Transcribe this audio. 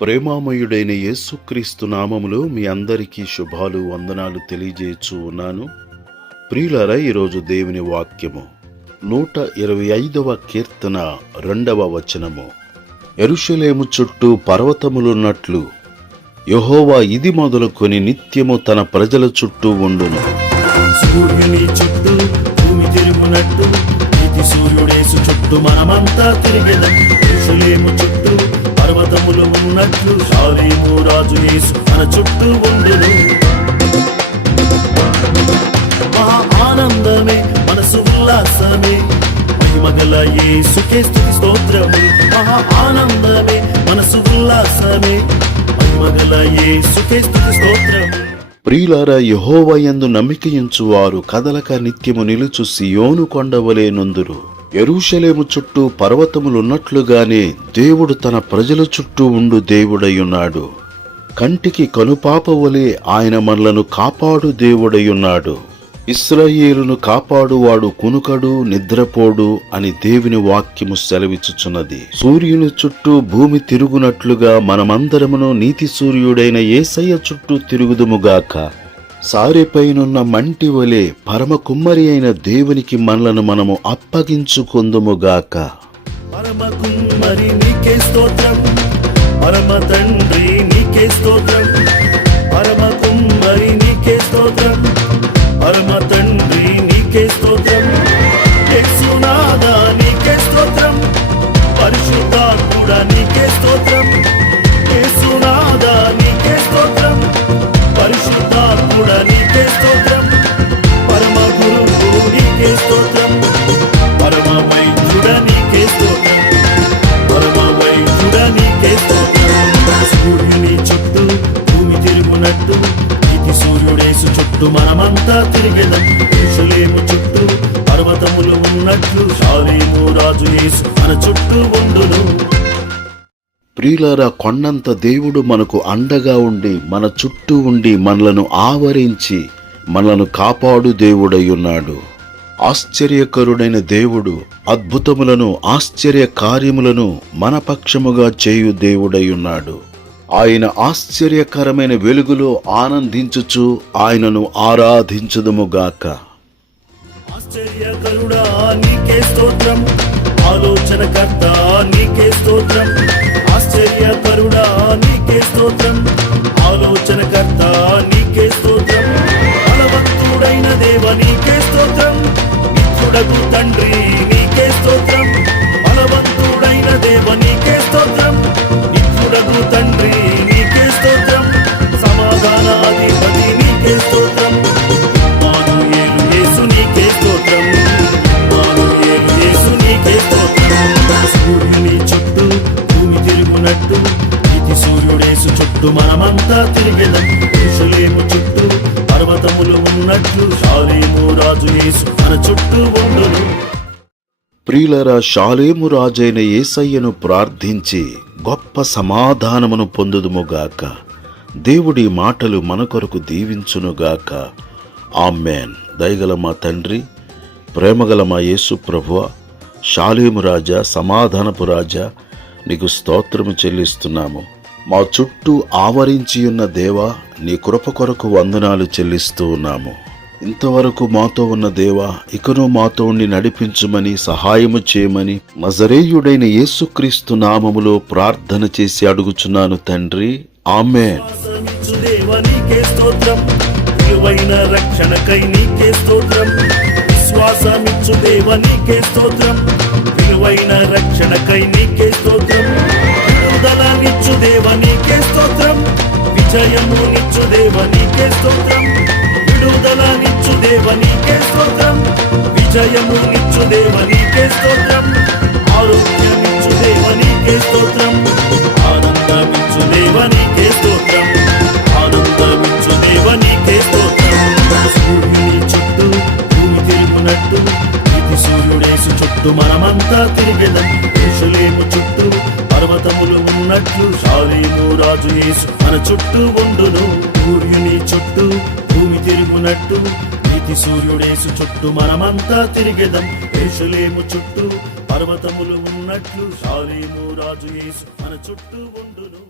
ప్రేమామయుడైన యేసుక్రీస్తు నామములో మీ అందరికీ శుభాలు వందనాలు తెలియజేయచ్చు ఉన్నాను. ప్రియులారా, ఈరోజు దేవుని వాక్యము 125వ కీర్తన 2వ వచనము. యెరూషలేము చుట్టూ పర్వతములున్నట్లు యెహోవా ఇది మొదలుకొని నిత్యము తన ప్రజల చుట్టూ ఉండును. సూర్యుని చుట్టూ భూమి తిరుగునట్టు నీతి సూర్యుడేసు చుట్టూ మనమంతా తిరిగెదం. యెరూషలేము చుట్టూ పర్వతములు ఉన్నట్లు షాలేము రాజు యేసు మన చుట్టూ ఉండును. మహా ఆనందమే మనసు ఉల్లాసమే, మహిమగల యేసుకే స్తుతి స్తోత్రము. మహా ఆనందమే మనసు ఉల్లాసమే, మహిమగల యేసుకే స్తుతి స్తోత్రము. ప్రియులారా, యెహోవా యందు నమ్మికయుంచు వారు కదలక నిత్యము నిలుచు సియోను కొండవలే నుందురు. యెరూషలేము చుట్టూ పర్వతములున్నట్లుగానే దేవుడు తన ప్రజల చుట్టూ ఉండు దేవుడయ్యున్నాడు. కంటికి కనుపాప వలె ఆయన మనలను కాపాడు దేవుడయ్యున్నాడు. ఇశ్రాయేలును కాపాడువాడు కునుకడు నిద్రపోడు అని దేవుని వాక్యము సెలవిచ్చుచున్నది. సూర్యుని చుట్టూ భూమి తిరుగునట్లుగా మనమందరమును నీతి సూర్యుడైన యేసయ్య చుట్టూ తిరుగుదుముగాక. సారెపైనున్న మంటి వలె పరమ కుమ్మరి అయిన దేవునికి మనలను మనము అప్పగించుకొందుముగాక. పరమ కుమ్మరి నీకే స్తోత్రం, పరమ తండ్రి నీకే స్తోత్రం, పరమ కుమ్మరి నీకే స్తోత్రం, పరమ తండ్రి నీకే స్తోత్రం. యేసునాథా నీకే స్తోత్రం, పరిశుద్ధాత్ముడా నీకే స్తోత్రం. యేసునాథా నీకే స్తోత్రం, పరిశుద్ధాత్ముడా నీకే స్తోత్రం. పరమ గురువు నీకే స్తోత్రం, పరమ వైద్యుడా నీకే స్తోత్రం, పరమ వైద్యుడా నీకే స్తోత్రం. సూర్యుని చుట్టూ భూమి తిరుగునట్టు నీతి సూర్యుడేసు చుట్టూ మనమంతా తిరిగెదం. యెరూషలేము చుట్టూ పర్వతములు ఉన్నట్లు షాలేము రాజు యేసు మన చుట్టూ ఉండును. ప్రియులారా, కొండంత దేవుడు మనకు అండగా ఉండి మన చుట్టూ ఉండి మనలను ఆవరించి మనలను కాపాడు దేవుడయ్యున్నాడు. ఆశ్చర్యకరుడైన దేవుడు అద్భుతములను ఆశ్చర్య కార్యములను మన పక్షముగా చేయు దేవుడయ్యున్నాడు. ఆయన ఆశ్చర్యకరమైన వెలుగులో ఆనందించుచు ఆయనను ఆరాధించుదుముగాక. ఆశ్చర్యకరుడా నీకే స్తోత్రం, ఆలోచనకర్త నీకే స్తోత్రం. ఆశ్చర్యకరుడా నీకే స్తోత్రం, ఆలోచనకర్త నీకే స్తోత్రం. బలవంతుడైన దేవ నీకే స్తోత్రం, నిత్యుడగు తండ్రి నీకే స్తోత్రం. బలవంతుడైన దేవ నీకే స్తోత్రం, నిత్యుడగు తండ్రి నీకే స్తోత్రం. సమాధానాధిపతి నీకే స్తోత్రం, ఇమ్మానుయేలు యేసు నీకే స్తోత్రం, ఇమ్మానుయేలు యేసు నీకే స్తోత్రం. సూర్యుని చుట్టూ భూమి తిరుగునట్టు నీతి సూర్యుడేసు చుట్టూ మనమంతా తిరిగెదం. యెరూషలేము చుట్టూ పర్వతములు ఉన్నట్లు షాలేము రాజు యేసు మన చుట్టూ ఉండును. ప్రియులరా, షాలేము రాజైన యేసయ్యను ప్రార్థించి గొప్ప సమాధానమును పొందుదుముగాక. దేవుడి మాటలు మన కొరకు దీవించునుగాక. ఆమేన్. దయగల మా తండ్రి, ప్రేమగల మా యేసు ప్రభువా, షాలేము రాజా, సమాధానపు రాజా, నీకు స్తోత్రము చెల్లిస్తున్నాము. మా చుట్టూ ఆవరించి ఉన్న దేవా, నీ కృప కొరకు వందనాలు చెల్లిస్తూ ఉన్నాము. ఇంతవరకు మాతో ఉన్న దేవా, ఇకను మాతో ఉండి నడిపించుమని, సహాయము చేయమని నజరేయుడైన యేసుక్రీస్తు నామములో ప్రార్థన చేసి అడుగుచున్నాను తండ్రి. ఆమేన్. విశ్వాసమిచ్చు దేవా నీకే స్తోత్రం, విలువైన రక్షణకై నీకే స్తోత్రం. విశ్వాసమిచ్చు దేవా నీకే స్తోత్రం, విలువైన రక్షణకై నీకే స్తోత్రం. విడుదలనిచ్చు దేవా నీకే స్తోత్రం, విజయమునిచ్చు దేవా నీకే స్తోత్రం. విడుదలనిచ్చు దేవా నీకే స్తోత్రం, విజయమునిచ్చు దేవా నీకే స్తోత్రం. ఆరోగ్యమిచ్చు దేవా నీకే స్తోత్రం, ఆనందమిచ్చు దేవా నీకే స్తోత్రం, ఆనందమిచ్చు దేవా నీకే స్తోత్రం. సూర్యుని చుట్టూ భూమి తిరుగునట్టు నీతి సూర్యుడేసు చుట్టూ మనమంతా తిరిగెదం. యెరూషలేము చుట్టూ పర్వతములు ఉన్నట్లు షాలేము రాజు యేసు మన చుట్టూ ఉండును. సూర్యుని చుట్టూ భూమి తిరుగునట్టు నీతి సూర్యుడేసు చుట్టూ మనమంతా తిరిగెదం. యెరూషలేము చుట్టూ పర్వతములు ఉన్నట్లు షాలేము రాజు యేసు మన చుట్టూ ఉండును.